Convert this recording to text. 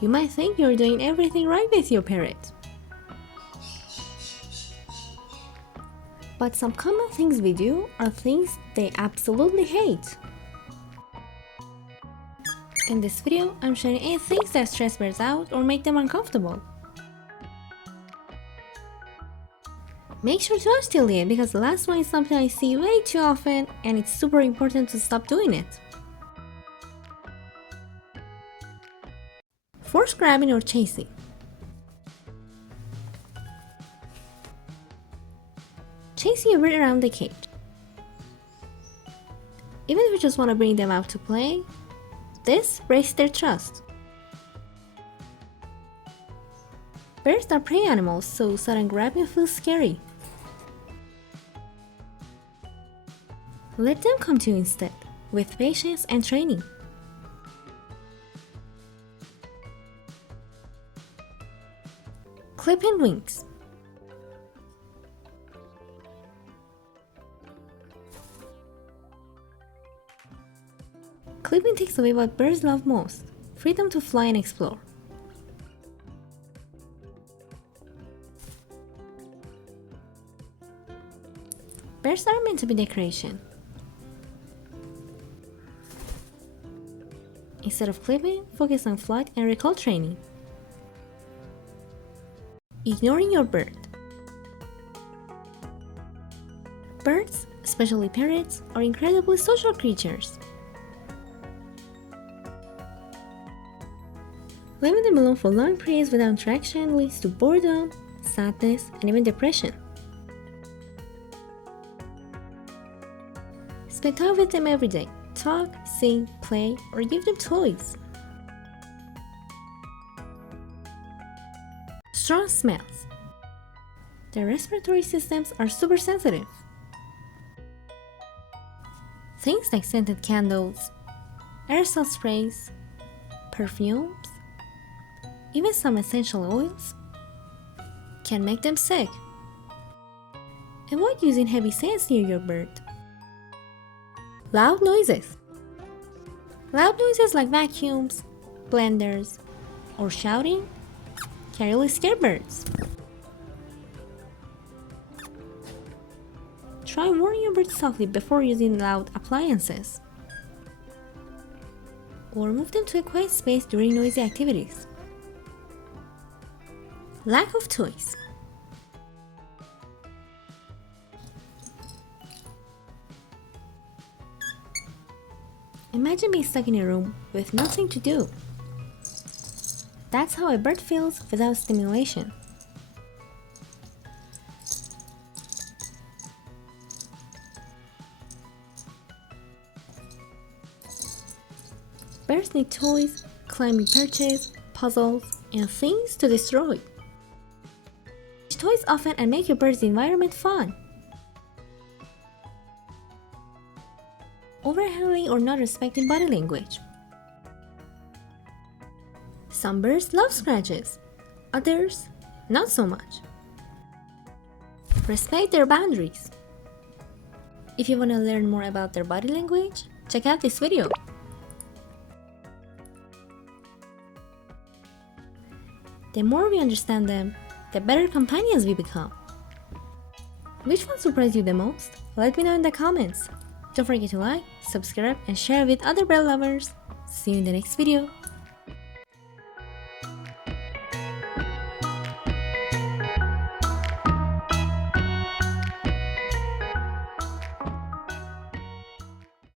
You might think you're doing everything right with your parrot. But some common things we do are things they absolutely hate. In this video, I'm sharing 8 things that stress birds out or make them uncomfortable. Make sure to watch till the end because the last one is something I see way too often and it's super important to stop doing it. Force grabbing or chasing. Chasing a bird around the cage. Even if you just want to bring them out to play, this breaks their trust. Birds are prey animals, so sudden grabbing feels scary. Let them come to you instead, with patience and training. Clipping wings. Clipping takes away what birds love most, freedom to fly and explore. Birds are meant to be decoration. Instead of clipping, focus on flight and recall training. Ignoring your bird. Birds, especially parrots, are incredibly social creatures. Leaving them alone for long periods without interaction leads to boredom, sadness, and even depression. Spend time with them every day. Talk, sing, play, or give them toys. Strong smells. Their respiratory systems are super sensitive. Things like scented candles, aerosol sprays, perfumes, even some essential oils can make them sick. Avoid using heavy scents near your bird. Loud noises. Loud noises like vacuums, blenders, or shouting can really scare birds. Try warning your bird softly before using loud appliances. Or move them to a quiet space during noisy activities. Lack of toys. Imagine being stuck in a room with nothing to do. That's how a bird feels without stimulation. Birds need toys, climbing perches, puzzles, and things to destroy. Toys often and make your bird's environment fun. Overhandling or not respecting body language. Some birds love scratches, others not so much. Respect their boundaries. If you want to learn more about their body language, check out this video. The more we understand them, the better companions we become. Which one surprised you the most? Let me know in the comments. Don't forget to like, subscribe, and share with other bird lovers. See you in the next video.